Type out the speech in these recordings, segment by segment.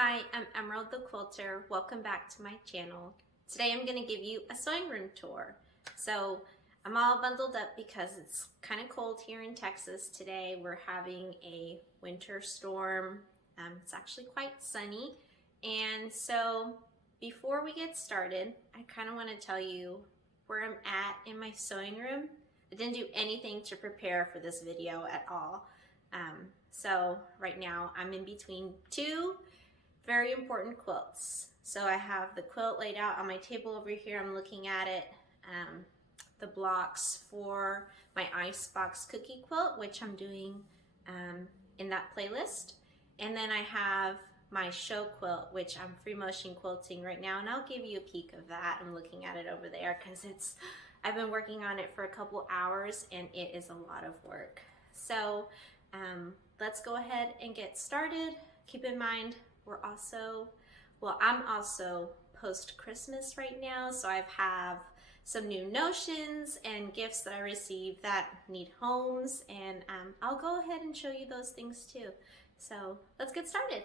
Hi, I'm Emerald the Quilter. Welcome back to my channel. Today I'm going to give you a sewing room tour. So I'm all bundled up because it's kind of cold here in Texas today. We're having a winter storm. It's actually quite sunny. And so before we get started, I kind of want to tell you where I'm at in my sewing room. I didn't do anything to prepare for this video at all. So right now I'm in between two very important quilts. So I have the quilt laid out on my table over here. I'm looking at it. The blocks for my icebox cookie quilt, which I'm doing in that playlist. And then I have my show quilt, which I'm free motion quilting right now. And I'll give you a peek of that. I'm looking at it over there because I've been working on it for a couple hours and it is a lot of work. So let's go ahead and get started. Keep in mind, I'm also post-Christmas right now, so I have some new notions and gifts that I received that need homes, and I'll go ahead and show you those things too. So let's get started.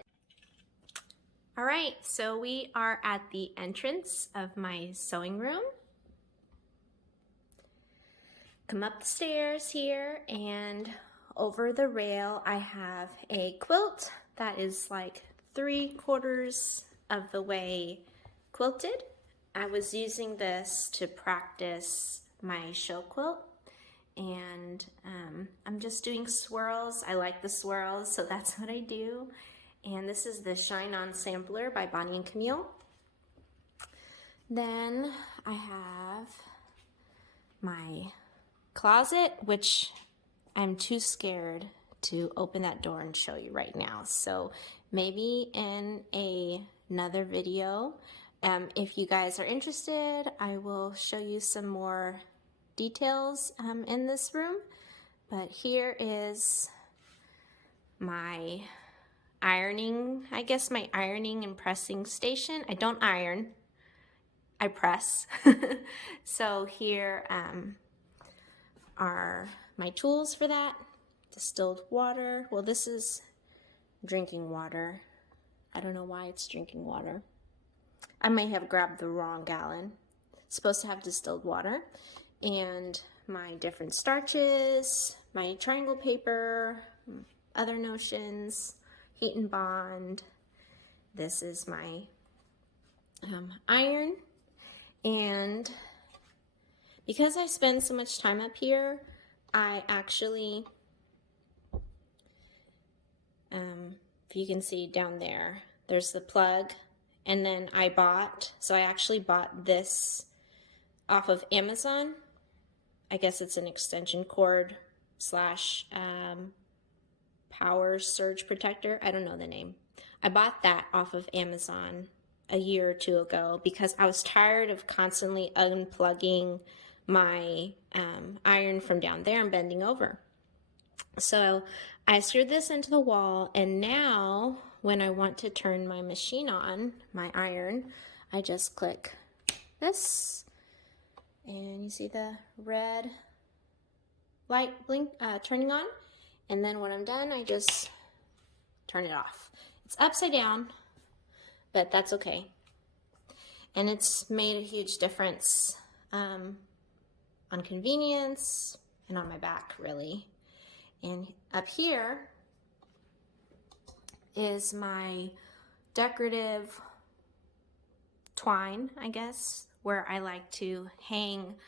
All right, so we are at the entrance of my sewing room. Come up the stairs here, and over the rail I have a quilt that is like 3/4 of the way quilted. I was using this to practice my show quilt, and I'm just doing swirls. I like the swirls, so that's what I do. And this is the Shine On Sampler by Bonnie and Camille. Then I have my closet, which I'm too scared to open that door and show you right now. So maybe in another video, if you guys are interested, I will show you some more details in this room. But here is my ironing, my ironing and pressing station. I don't iron, I press. So here are my tools for that. Distilled water. Well, this is drinking water. I don't know why it's drinking water. I may have grabbed the wrong gallon. It's supposed to have distilled water. And my different starches, my triangle paper, other notions, heat and bond. This is my iron. And because I spend so much time up here, I actually if you can see down there, there's the plug, and then I actually bought this off of Amazon. I guess it's an extension cord slash power surge protector. I don't know the name. I bought that off of Amazon a year or two ago because I was tired of constantly unplugging my iron from down there and bending over. So I screwed this into the wall, and now when I want to turn my machine on, my iron, I just click this, and you see the red light blink turning on, and then when I'm done, I just turn it off. It's upside down, but that's okay. And it's made a huge difference on convenience and on my back, really. And up here is my decorative twine, I guess, where I like to hang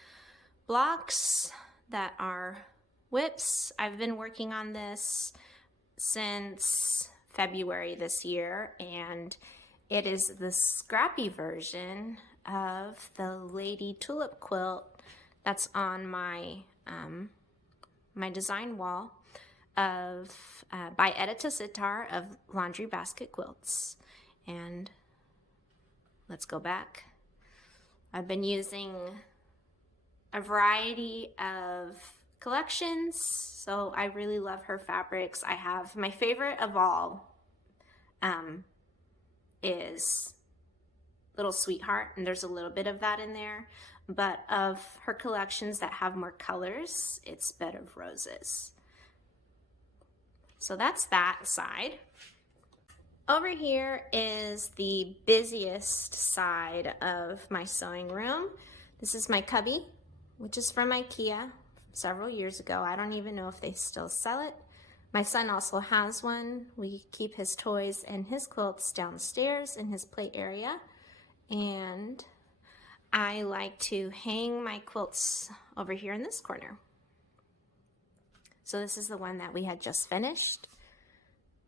blocks that are WIPs. I've been working on this since February this year, and it is the scrappy version of the Lady Tulip quilt that's on my my design wall of by Edita Sitar of Laundry Basket Quilts. And let's go back. I've been using a variety of collections, so I really love her fabrics. I have my favorite of all is Little Sweetheart, and there's a little bit of that in there, but of her collections that have more colors, it's Bed of Roses. So that's that side. Over here is the busiest side of my sewing room. This is my cubby, which is from Ikea several years ago. I don't even know if they still sell it. My son also has one. We keep his toys and his quilts downstairs in his play area. And I like to hang my quilts over here in this corner. So this is the one that we had just finished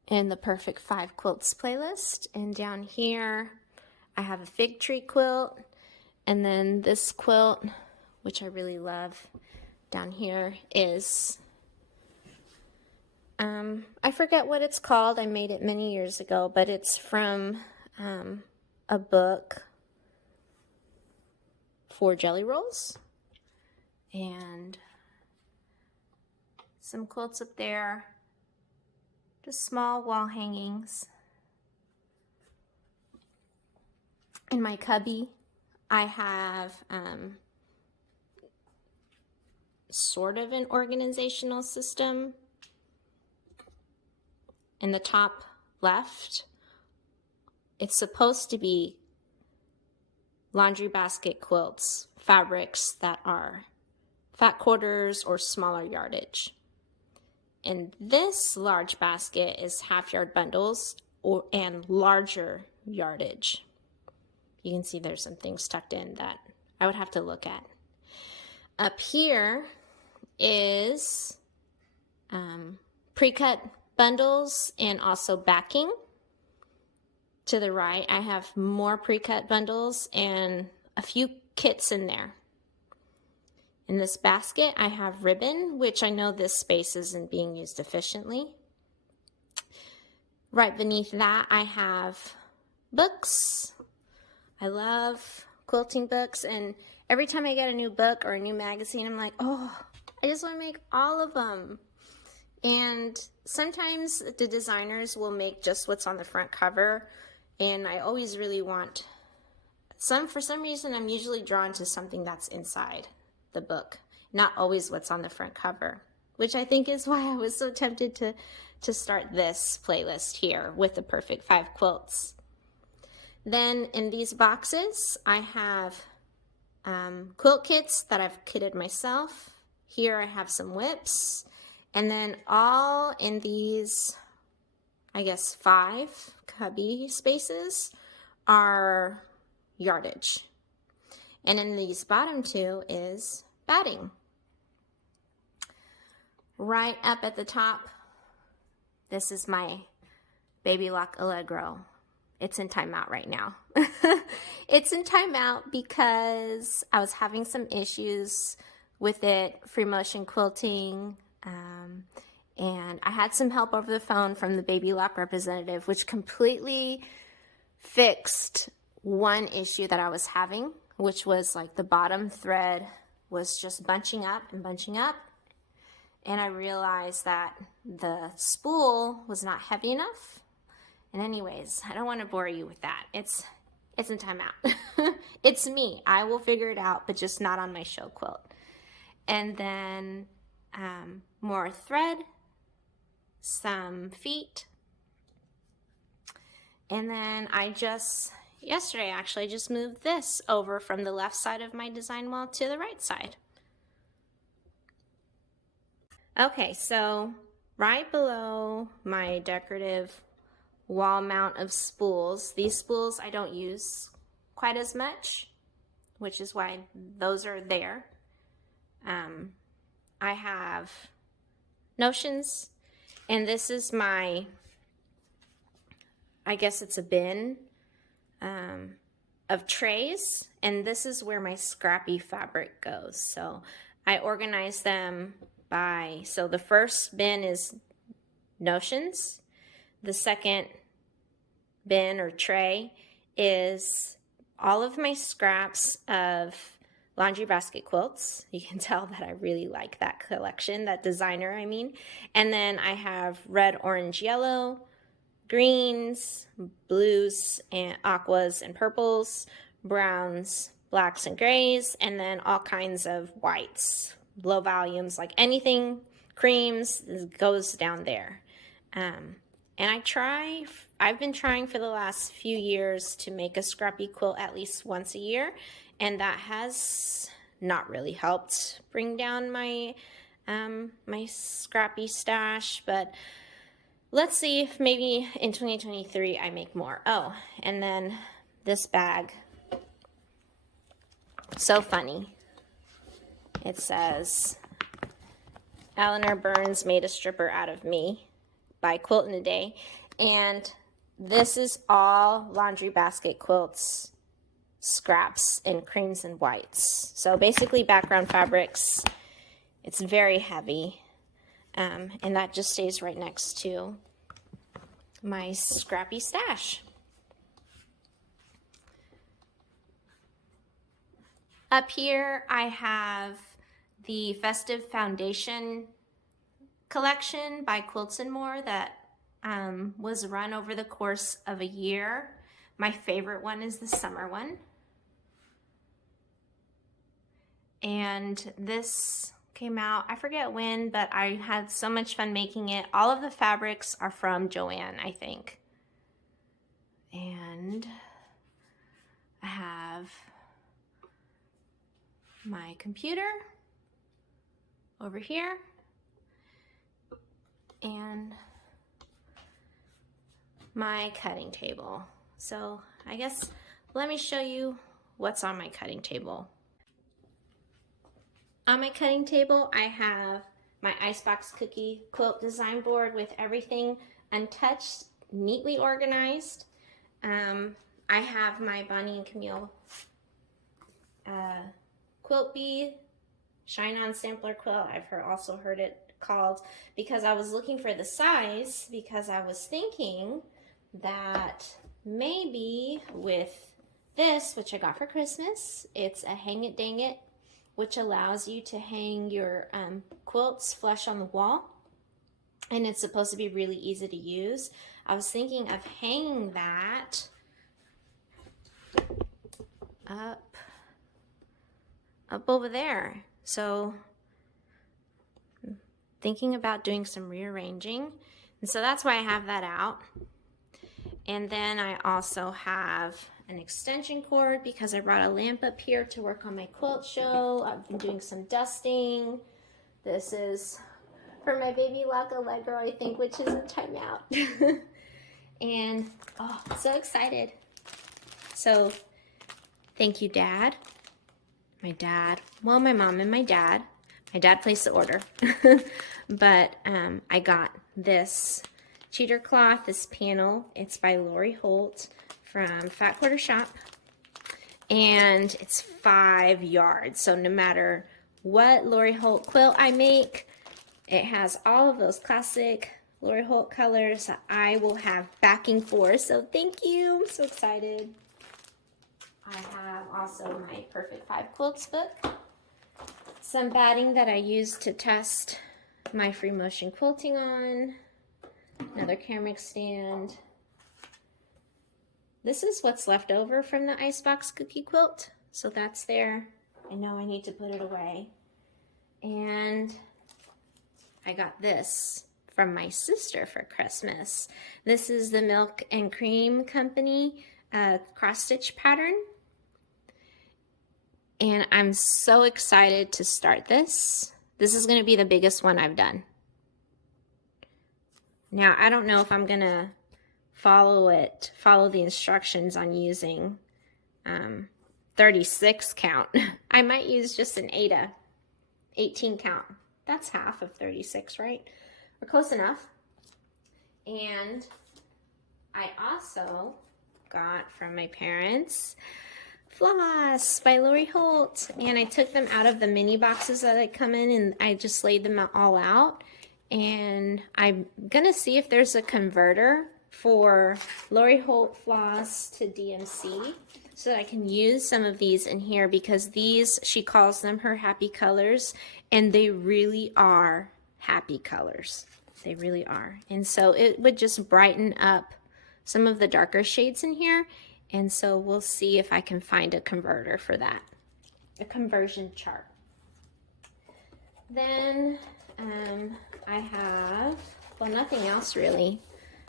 in the Perfect 5 Quilts playlist. And down here, I have a fig tree quilt. And then this quilt, which I really love, down here is, I forget what it's called. I made it many years ago, but it's from a book for jelly rolls. And some quilts up there. Just small wall hangings. In my cubby, I have sort of an organizational system. In the top left, it's supposed to be laundry basket quilts, fabrics that are fat quarters or smaller yardage. And this large basket is half-yard bundles and larger yardage. You can see there's some things tucked in that I would have to look at. Up here is pre-cut bundles and also backing. To the right, I have more pre-cut bundles and a few kits in there. In this basket, I have ribbon, which I know this space isn't being used efficiently. Right beneath that, I have books. I love quilting books, and every time I get a new book or a new magazine, I'm like, oh, I just want to make all of them. And sometimes the designers will make just what's on the front cover, and I always really want for some reason, I'm usually drawn to something that's inside the book, not always what's on the front cover, which I think is why I was so tempted to start this playlist here with the Perfect 5 Quilts. Then in these boxes, I have quilt kits that I've kitted myself. Here I have some WIPs, and then all in these, I guess 5 cubby spaces are yardage. And in these bottom 2 is batting. Right up at the top, this is my Baby Lock Allegro. It's in timeout right now. It's in timeout because I was having some issues with it, free motion quilting, and I had some help over the phone from the Baby Lock representative, which completely fixed one issue that I was having, which was like the bottom thread was just bunching up and bunching up. And I realized that the spool was not heavy enough. And anyways, I don't want to bore you with that. It's in timeout. It's me. I will figure it out, but just not on my show quilt. And then more thread, some feet. And then yesterday actually, I just moved this over from the left side of my design wall to the right side. Okay, so right below my decorative wall mount of spools, these spools I don't use quite as much, which is why those are there. I have notions, and this is my, I guess it's a bin of trays, and this is where my scrappy fabric goes. So I organize them by, so the first bin is notions. The second bin or tray is all of my scraps of laundry basket quilts. You can tell that I really like that collection, that designer, I mean. And then I have red, orange, yellow, greens, blues, and aquas and purples, browns, blacks and grays, and then all kinds of whites, low volumes, like anything creams goes down there. And I've been trying for the last few years to make a scrappy quilt at least once a year, and that has not really helped bring down my my scrappy stash, but let's see if maybe in 2023 I make more. Oh, and then this bag, so funny. It says, Eleanor Burns made a stripper out of me by Quilt in a Day. And this is all Laundry Basket Quilts scraps in creams and whites. So basically background fabrics. It's very heavy. And that just stays right next to my scrappy stash. Up here I have the Festive Foundation collection by Quilts and More that was run over the course of a year. My favorite one is the summer one. And this came out, I forget when, but I had so much fun making it. All of the fabrics are from Joann, I think. And I have my computer over here, and my cutting table. So I guess let me show you what's on my cutting table. On my cutting table, I have my Icebox Cookie quilt design board with everything untouched, neatly organized. I have my Bonnie and Camille Quilt Bee Shine On Sampler Quilt. I've also heard it called, because I was looking for the size, because I was thinking that maybe with this, which I got for Christmas, it's a Hang It Dang It, which allows you to hang your quilts flush on the wall, and it's supposed to be really easy to use. I was thinking of hanging that up over there. So thinking about doing some rearranging, and so that's why I have that out. And then I also have an extension cord because I brought a lamp up here to work on my quilt show. I've been doing some dusting. This is for my baby Lock Allegro, I think, which is in timeout. And oh, so excited. So thank you, Dad. My dad, well, my mom and my dad. My dad placed the order. But I got this cheater cloth, this panel. It's by Lori Holt from Fat Quarter Shop. And it's 5 yards. So no matter what Lori Holt quilt I make, it has all of those classic Lori Holt colors that I will have backing for. So thank you. I'm so excited. I have also my Perfect 5 Quilts book. Some batting that I used to test my free motion quilting on. Another camera stand. This is what's left over from the Icebox Cookie quilt. So that's there. I know I need to put it away. And I got this from my sister for Christmas. This is the Milk and Cream Company cross stitch pattern. And I'm so excited to start this. This is going to be the biggest one I've done. Now, I don't know if I'm going to follow the instructions on using 36 count. I might use just an 18 count. That's half of 36, right? Or close enough. And I also got from my parents Floss by Lori Holt, and I took them out of the mini boxes that I come in, and I just laid them all out. And I'm gonna see if there's a converter for Lori Holt floss to DMC so that I can use some of these in here, because these, she calls them her happy colors, and they really are happy colors. They really are. And so it would just brighten up some of the darker shades in here. And so we'll see if I can find a converter for that, a conversion chart. Then I have, well, nothing else really.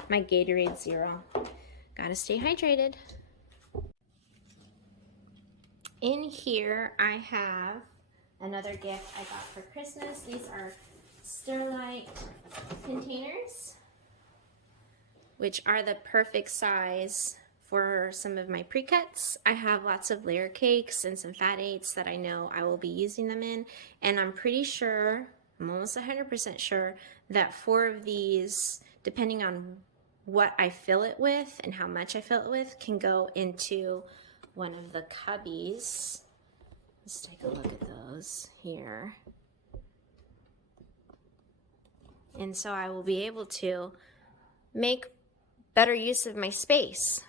my Gatorade Zero. Gotta stay hydrated. In here I have another gift I got for Christmas. These are Sterlite containers, which are the perfect size for some of my pre-cuts. I have lots of layer cakes and some fat eights that I know I will be using them in, and I'm pretty sure, I'm almost 100% sure, that 4 of these, depending on what I fill it with and how much I fill it with, can go into one of the cubbies. Let's take a look at those here. And so I will be able to make better use of my space.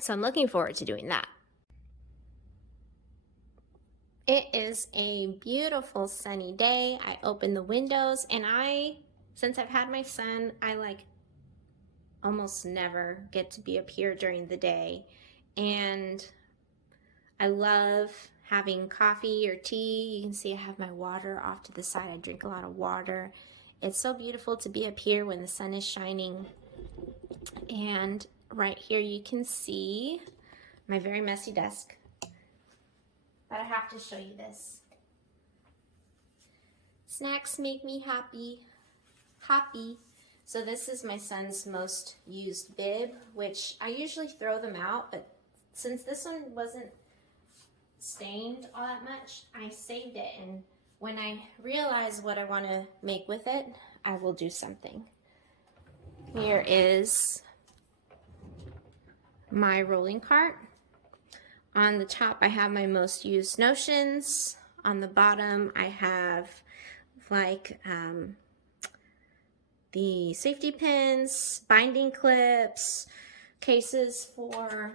So I'm looking forward to doing that. It is a beautiful sunny day. I opened the windows, and since I've had my son, I like almost never get to be up here during the day. And I love having coffee or tea. You can see I have my water off to the side. I drink a lot of water. It's so beautiful to be up here when the sun is shining. And right here you can see my very messy desk. But I have to show you this. Snacks make me happy. Happy. So this is my son's most used bib, which I usually throw them out, but since this one wasn't stained all that much, I saved it, and when I realize what I want to make with it, I will do something. Here is my rolling cart. On the top I have my most used notions. On the bottom I have like the safety pins, binding clips, cases for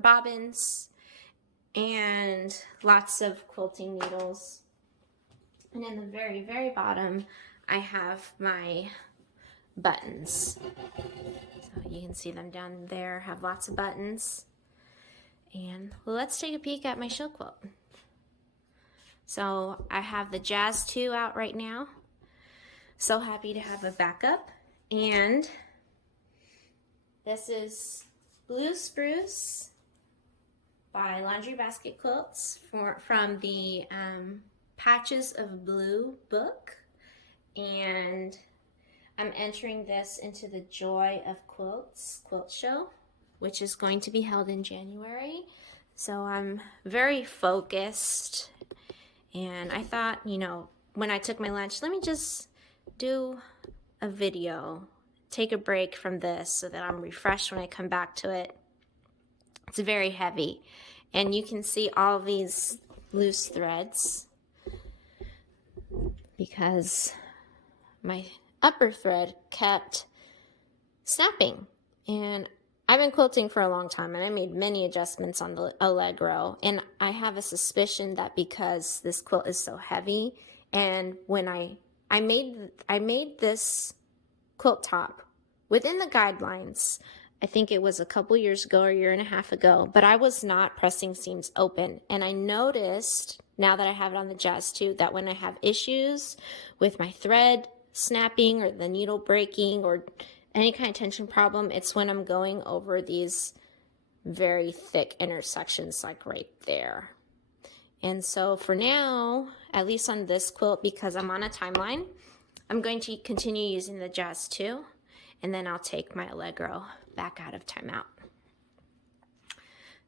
bobbins, and lots of quilting needles. And in the very, very bottom, I have my buttons. So you can see them down there, have lots of buttons. And let's take a peek at my show quilt. So I have the Jazz 2 out right now. So happy to have a backup. And this is Blue Spruce by Laundry Basket Quilts from the Patches of Blue book. And I'm entering this into the Joy of Quilts quilt show, which is going to be held in January. So I'm very focused, and I thought, you know, when I took my lunch, let me just do a video, take a break from this so that I'm refreshed when I come back to it. It's very heavy, and you can see all these loose threads because my upper thread kept snapping. And I've been quilting for a long time, and I made many adjustments on the Allegro, and I have a suspicion that because this quilt is so heavy, and when I made this quilt top within the guidelines, I think it was a couple years ago or a year and a half ago, but I was not pressing seams open. And I noticed, now that I have it on the Jazz 2, that when I have issues with my thread snapping or the needle breaking or any kind of tension problem, it's when I'm going over these very thick intersections like right there. And so for now, at least on this quilt, because I'm on a timeline, I'm going to continue using the Jazz 2, and then I'll take my Allegro back out of timeout.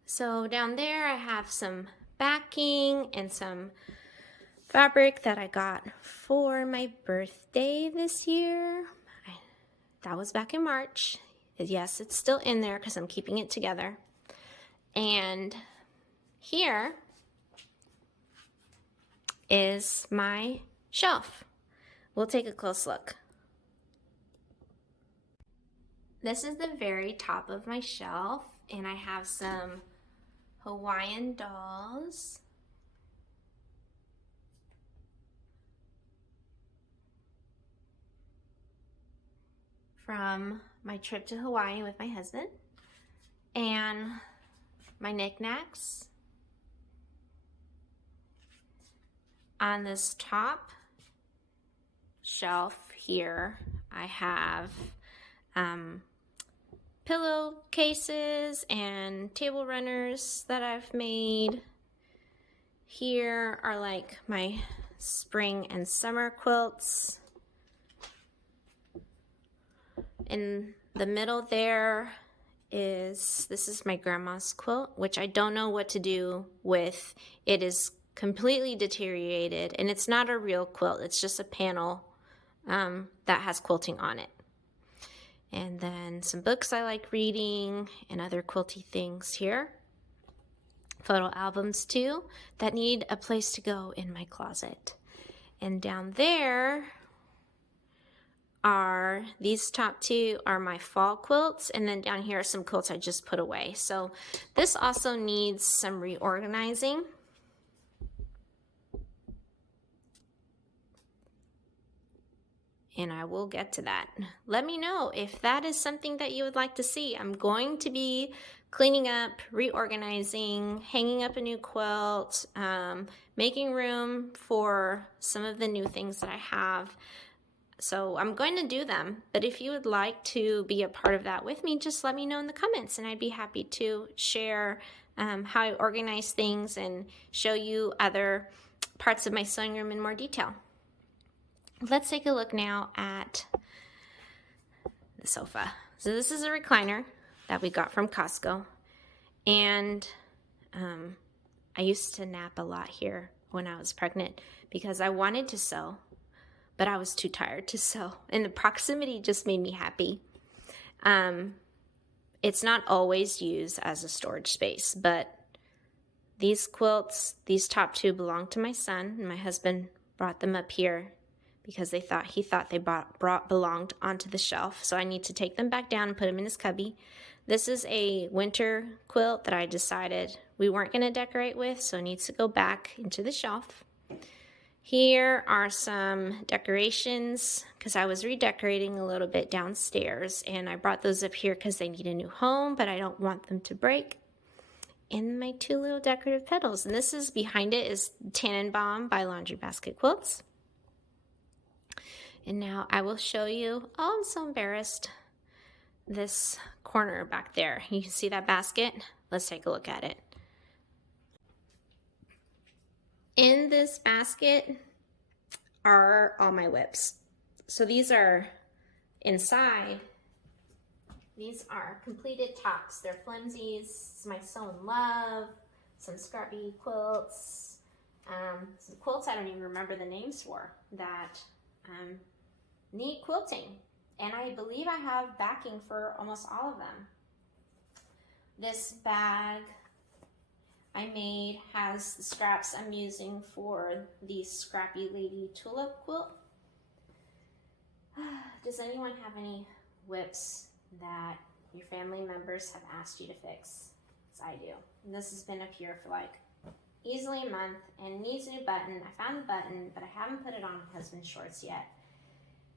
So down there I have some backing and some fabric that I got for my birthday this year. That was back in March. Yes, it's still in there because I'm keeping it together. And here is my shelf. We'll take a close look. This is the very top of my shelf, and I have some Hawaiian dolls. From my trip to Hawaii with my husband, and my knickknacks. On this top, shelf here, I have pillowcases and table runners that I've made. Here are like my spring and summer quilts. In the middle there this is my grandma's quilt, which I don't know what to do with. It is completely deteriorated, and it's not a real quilt. It's just a panel that has quilting on it. And then some books I like reading and other quilty things here. Photo albums too that need a place to go in my closet. And down there are these top two are my fall quilts, and then down here are some quilts I just put away. So this also needs some reorganizing. And I will get to that. Let me know if that is something that you would like to see. I'm going to be cleaning up, reorganizing, hanging up a new quilt, making room for some of the new things that I have. So I'm going to do them, but if you would like to be a part of that with me, just let me know in the comments, and I'd be happy to share how I organize things and show you other parts of my sewing room in more detail. Let's take a look now at the sofa. So this is a recliner that we got from Costco, and I used to nap a lot here when I was pregnant because I wanted to sew, but I was too tired to sew, and the proximity just made me happy. It's not always used as a storage space, but these quilts, these top two belong to my son, and my husband brought them up here because he thought they belonged onto the shelf. So I need to take them back down and put them in his cubby. This is a winter quilt that I decided we weren't going to decorate with, so it needs to go back into the shelf. Here are some decorations because I was redecorating a little bit downstairs, and I brought those up here because they need a new home, but I don't want them to break. And my two little decorative petals, and this is behind it is Tannenbaum by Laundry Basket Quilts. And now I will show you, oh, I'm so embarrassed, this corner back there. You can see that basket? Let's take a look at it. In this basket are all my WIPs. So these are inside. These are completed tops. They're flimsies. This is my Sew in Love, some scrappy quilts, some quilts I don't even remember the names for that need quilting. And I believe I have backing for almost all of them. This bag I made has the scraps I'm using for the Scrappy Lady Tulip quilt. Does anyone have any WIPs that your family members have asked you to fix? Because I do. And this has been up here for like easily a month and needs a new button. I found the button, but I haven't put it on my husband's shorts yet.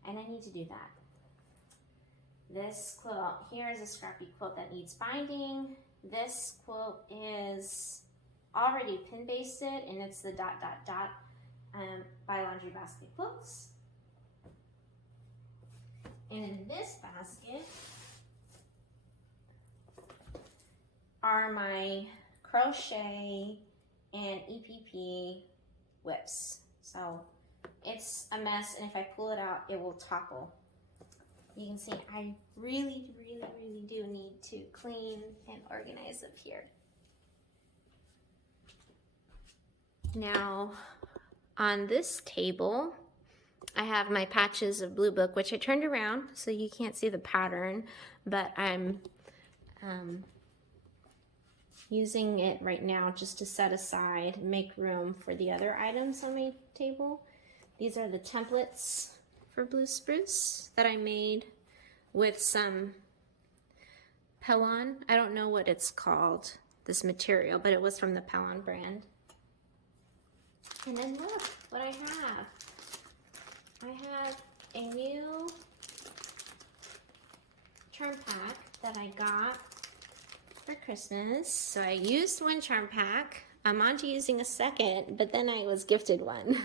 And I need to do that. This quilt here is a scrappy quilt that needs binding. This quilt is already pin basted, and it's the ... by Laundry Basket Quilts. And in this basket are my crochet and EPP WIPs. So it's a mess, and if I pull it out, it will topple. You can see I really do need to clean and organize up here. Now, on this table, I have my patches of Blue Book, which I turned around so you can't see the pattern, but I'm using it right now just to set aside and make room for the other items on my table. These are the templates for Blue Spruce that I made with some Pellon. I don't know what it's called, this material, but it was from the Pellon brand. And then look what I have. I have a new charm pack that I got for Christmas. So I used one charm pack. I'm on to using a second, but then I was gifted one.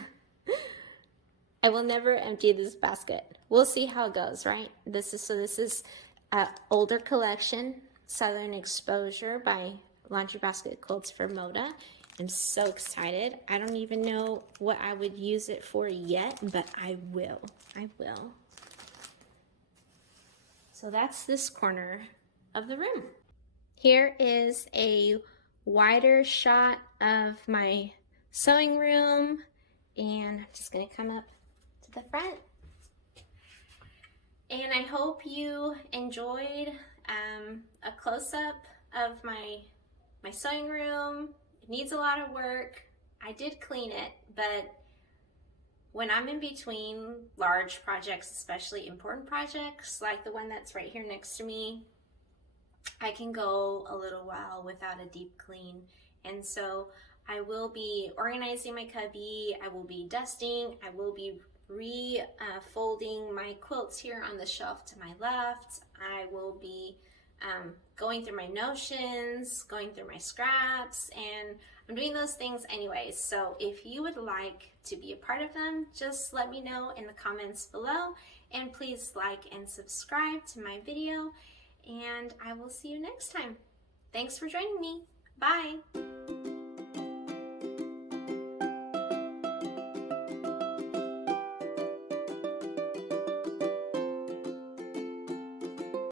I will never empty this basket. We'll see how it goes, right? This is an older collection, Southern Exposure by Laundry Basket Quilts for Moda. I'm so excited. I don't even know what I would use it for yet, but I will. I will. So that's this corner of the room. Here is a wider shot of my sewing room, and I'm just going to come up to the front. And I hope you enjoyed a close-up of my sewing room. It needs a lot of work. I did clean it, but when I'm in between large projects, especially important projects like the one that's right here next to me, I can go a little while without a deep clean. And so I will be organizing my cubby, I will be dusting, I will be folding my quilts here on the shelf to my left. I will be going through my notions, going through my scraps, and I'm doing those things anyways. So if you would like to be a part of them, just let me know in the comments below, and please like and subscribe to my video, and I will see you next time. Thanks for joining me. Bye.